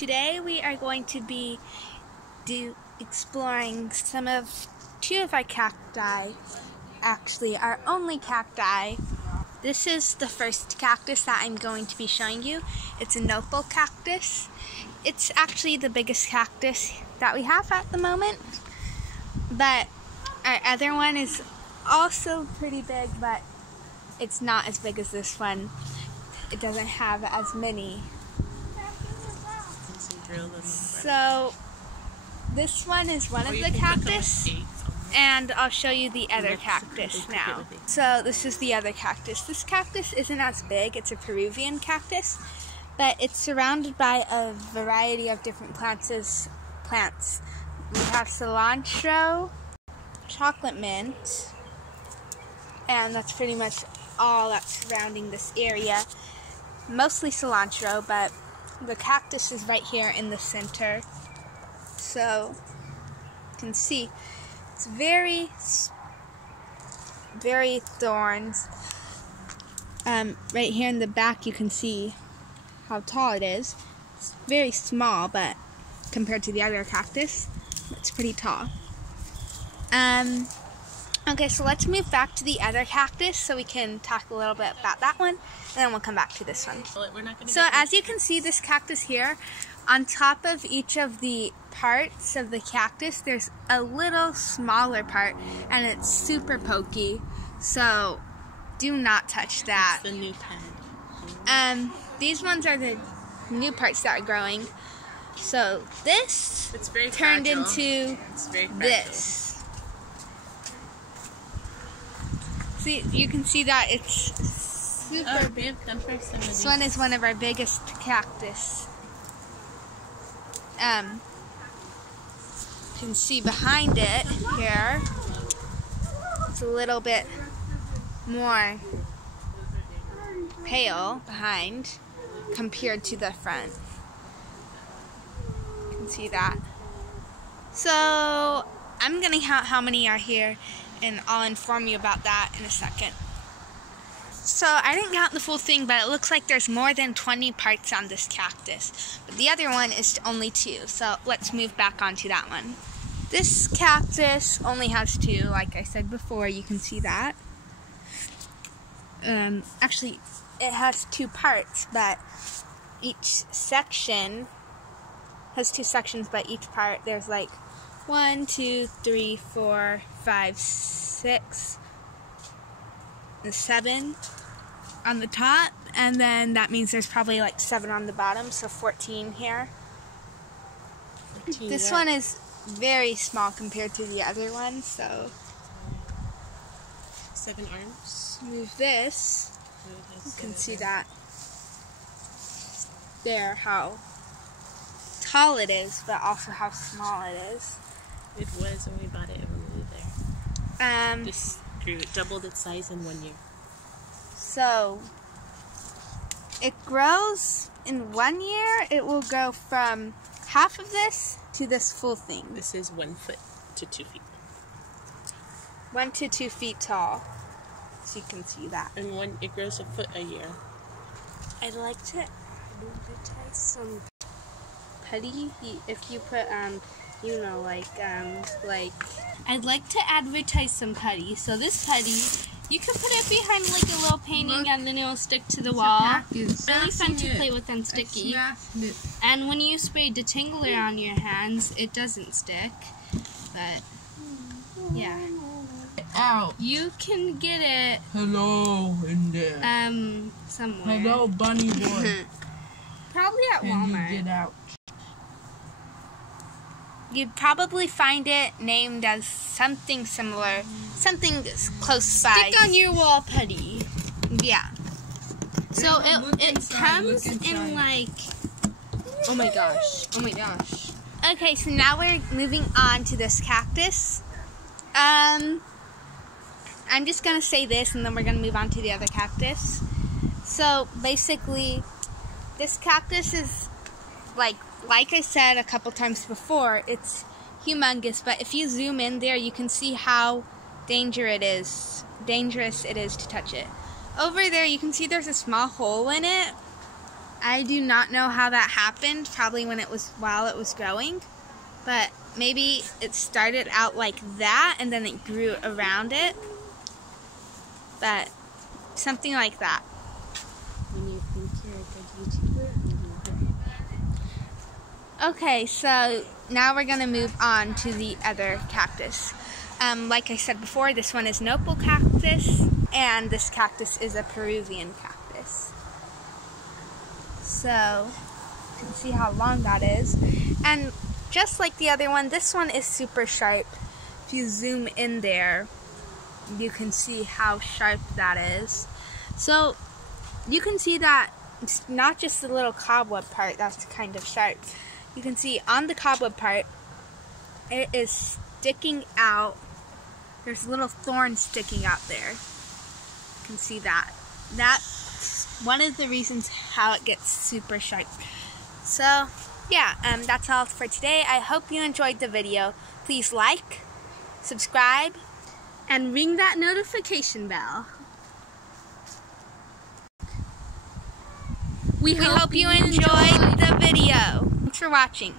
today we are going to be exploring two of our cacti, actually our only cacti. This is the first cactus that I'm going to be showing you. It's a Nopal cactus. It's actually the biggest cactus that we have at the moment, but our other one is also pretty big, but it's not as big as this one. It doesn't have as many. So this one is one of the cactus, and I'll show you the other cactus now. So this is the other cactus. This cactus isn't as big. It's a Peruvian cactus, but it's surrounded by a variety of different plants. We have cilantro, chocolate mint, and that's pretty much all that's surrounding this area. Mostly cilantro, but the cactus is right here in the center. So you can see it's very thorns. Right here in the back you can see how tall it is. It's very small, but compared to the other cactus, it's pretty tall. Okay, so let's move back to the other cactus so we can talk a little bit about that one, and then we'll come back to this one. So as you can see, this cactus here, on top of each of the parts of the cactus, there's a little smaller part, and it's super pokey, so do not touch that. It's the new pad. These ones are the new parts that are growing. So this turned into this. See, you can see that it's super big. This one is one of our biggest cactus. You can see behind it here, it's a little bit more pale behind compared to the front. You can see that. So I'm gonna count how many are here, and I'll inform you about that in a second. So I didn't count the full thing, but it looks like there's more than 20 parts on this cactus. But the other one is only 2, so let's move back onto that one. This cactus only has 2, like I said before, you can see that. Actually, it has 2 parts, but each section has 2 sections, but each part there's like 1, 2, 3, 4, 5, 6, and 7 on the top, and then that means there's probably like 7 on the bottom, so 14 here. 14, this one is very small compared to the other one, so 7 arms. Move this. You can see that there, how tall it is, but also how small it is. It was when we bought it when we were there. This grew, doubled its size in 1 year. So it grows in 1 year. It will go from half of this to this full thing. This is 1 foot to 2 feet. 1 to 2 feet tall. So you can see that. And it grows a foot a year. I'd like to advertise some putty. If you put you know, like I'd like to advertise some putty. So this putty, you can put it behind like a little painting, and then it will stick to the wall. Really fun to play with and sticky. And when you spray detangler on your hands, it doesn't stick. But yeah. Out. You can get it. Hello in there. Somewhere. Hello, bunny boy. Probably at Walmart. Can you get out? You'd probably find it named as something similar, something close by. Stick on your wall putty. Yeah. So it comes in like. Oh my gosh. Oh my gosh. Okay, so now we're moving on to this cactus. I'm just gonna say this, and then we're gonna move on to the other cactus. So basically, this cactus is like I said a couple times before, it's humongous, but if you zoom in there, you can see how dangerous it is. Dangerous it is to touch it. Over there, you can see there's a small hole in it. I do not know how that happened, probably while it was growing, but maybe it started out like that and then it grew around it, but something like that. When you think you're a good YouTuber. Okay, so now we're going to move on to the other cactus. Like I said before, this one is Nopal cactus, and this cactus is a Peruvian cactus. So, you can see how long that is. And just like the other one, this one is super sharp. If you zoom in there, you can see how sharp that is. So, you can see that it's not just the little cobweb part that's kind of sharp. You can see on the cobweb part, it is sticking out. There's little thorns sticking out there. You can see that. That's one of the reasons how it gets super sharp. So, yeah, that's all for today. I hope you enjoyed the video. Please like, subscribe, and ring that notification bell. We hope you enjoyed the video. Thanks for watching.